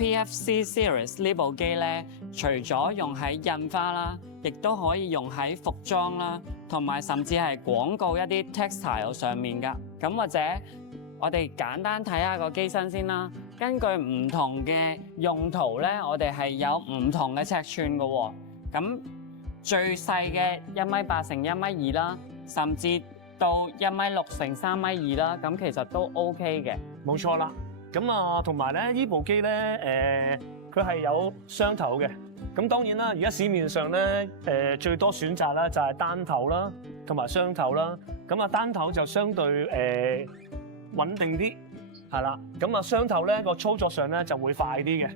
PFC Series 呢部機咧，除咗用喺印花啦，亦都可以用喺服裝啦，同埋甚至係廣告一啲 textile 上面㗎。咁或者我哋簡單睇下個機身先啦。根據唔同嘅用途咧，我哋係有唔同嘅尺寸㗎喎。咁最細嘅1.8米乘1.2米啦，甚至到1.6米乘3.2米啦，咁其實都 OK 嘅。冇錯啦。咁啊，同埋咧，呢部機咧，佢係有雙頭嘅。咁當然啦，而家市面上咧，最多選擇啦就係單頭啦，同埋雙頭啦。咁啊，單頭就相對穩定啲，係啦。咁啊，雙頭咧個操作上咧就會快啲嘅。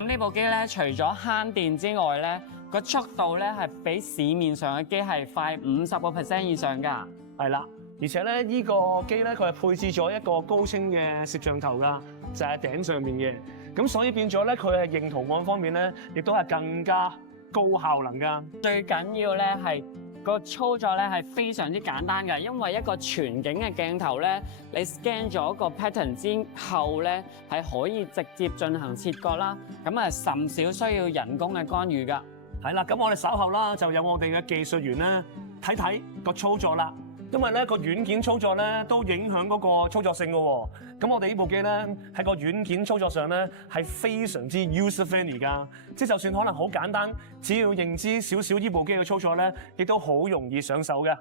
咁呢部機咧，除咗慳電之外咧，個速度咧係比市面上嘅機係快50% 以上㗎。係啦。而且咧，呢個機咧，佢係配置咗一個高清嘅攝像頭㗎，就係頂上面嘅。咁所以變咗咧，佢係認圖案方面咧，亦都係更加高效能㗎。最緊要咧係個操作咧係非常之簡單㗎，因為一個全景嘅鏡頭咧，你 scan 咗個 pattern 之後咧，係可以直接進行切割啦。咁啊，甚少需要人工嘅干預㗎。係啦，咁我哋稍後啦，就有我哋嘅技術員咧睇睇個操作啦。因為咧個軟件操作咧都影響嗰個操作性嘅喎，咁我哋呢部機咧喺個軟件操作上咧係非常之 user friendly 㗎，即係就算可能好簡單，只要認知少少呢部機嘅操作咧，亦都好容易上手嘅。